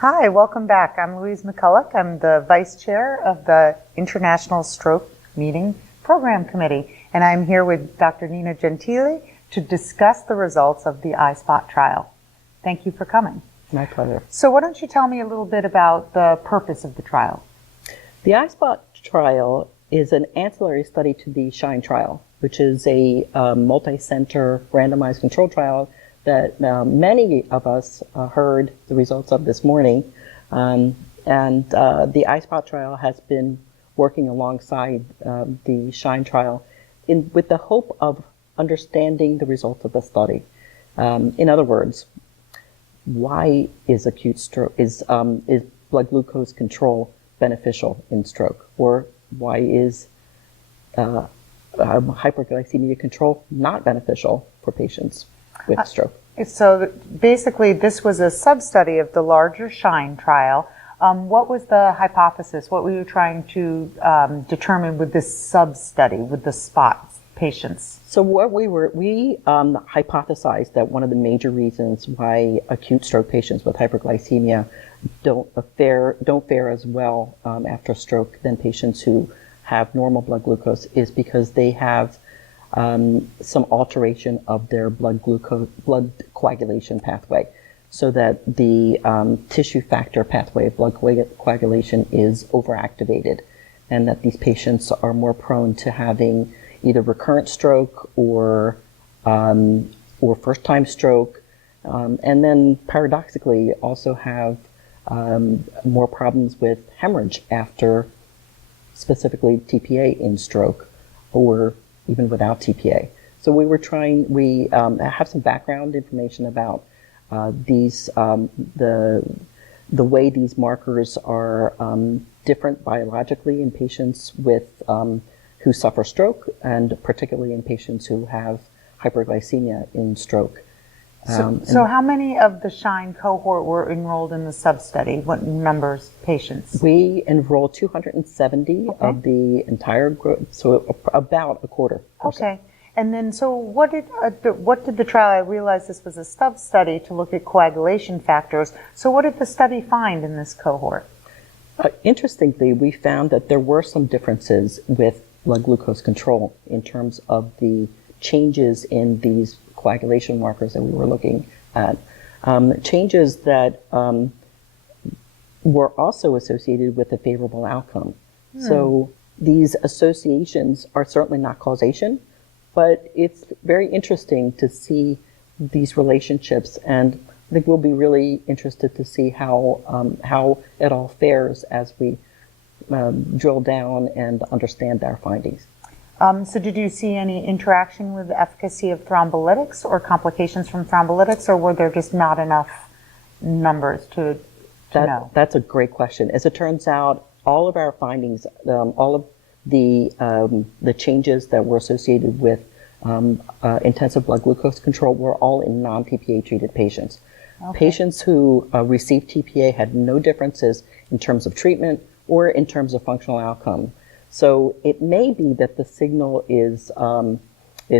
Hi, welcome back. I'm Louise McCullough. I'm the Vice Chair of the International Stroke Meeting Program Committee, and I'm here with Dr. Nina Gentile to discuss the results of the iSPOT trial. Thank you for coming. My pleasure. So why don't you tell me a little bit about the purpose of the trial? The iSPOT trial is an ancillary study to the SHINE trial, which is a multi-center randomized controlled trial that many of us heard the results of this morning. The iSPOT trial has been working alongside the SHINE trial with the hope of understanding the results of the study. In other words, why is acute stroke, is blood glucose control beneficial in stroke? Or why is hyperglycemia control not beneficial for patients with stroke? So basically, this was a sub-study of the larger SHINE trial. What was the hypothesis? What were you trying to determine with this sub-study, with the SPOT patients? So what we hypothesized that one of the major reasons why acute stroke patients with hyperglycemia don't fare as well after stroke than patients who have normal blood glucose is because they have some alteration of their blood coagulation pathway, so that the tissue factor pathway of blood coagulation is overactivated, and that these patients are more prone to having either recurrent stroke or first-time stroke, and then paradoxically also have more problems with hemorrhage after specifically TPA in stroke or even without TPA. So we have some background information about the way these markers are different biologically in patients who suffer stroke, and particularly in patients who have hyperglycemia in stroke. So how many of the SHINE cohort were enrolled in the sub-study? What numbers, patients? We enrolled 270 of the entire group, so about a quarter. Okay. And then, so what did the trial, I realized this was a sub-study to look at coagulation factors, so what did the study find in this cohort? Interestingly, we found that there were some differences with blood glucose control in terms of the changes in these coagulation markers that we were looking at. Changes that were also associated with a favorable outcome. So these associations are certainly not causation, but it's very interesting to see these relationships, and I think we'll be really interested to see how it all fares as we drill down and understand our findings. So did you see any interaction with the efficacy of thrombolytics or complications from thrombolytics, or were there just not enough numbers to know? That's a great question. As it turns out, all of our findings, all of the changes that were associated with intensive blood glucose control were all in non-TPA treated patients. Okay. Patients who received TPA had no differences in terms of treatment or in terms of functional outcome. So it may be that the signal is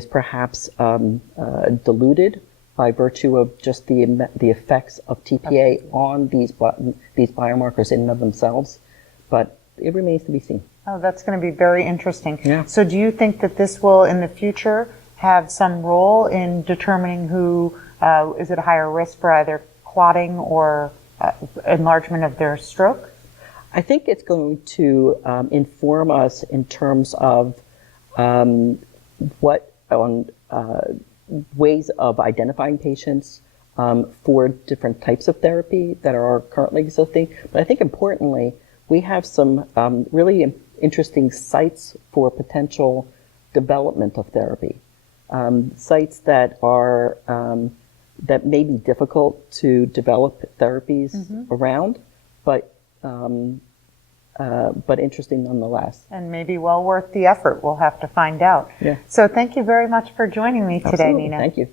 perhaps diluted by virtue of just the effects of TPA on these biomarkers in and of themselves, but it remains to be seen. Oh, that's going to be very interesting. Yeah. So do you think that this will, in the future, have some role in determining who is at a higher risk for either clotting or enlargement of their stroke? I think it's going to inform us in terms of ways of identifying patients for different types of therapy that are currently existing. But I think importantly, we have some really interesting sites for potential development of therapy. Sites that are that may be difficult to develop therapies around, but interesting nonetheless. And maybe well worth the effort. We'll have to find out. Yeah. So thank you very much for joining me today, Absolutely. Nina. Thank you.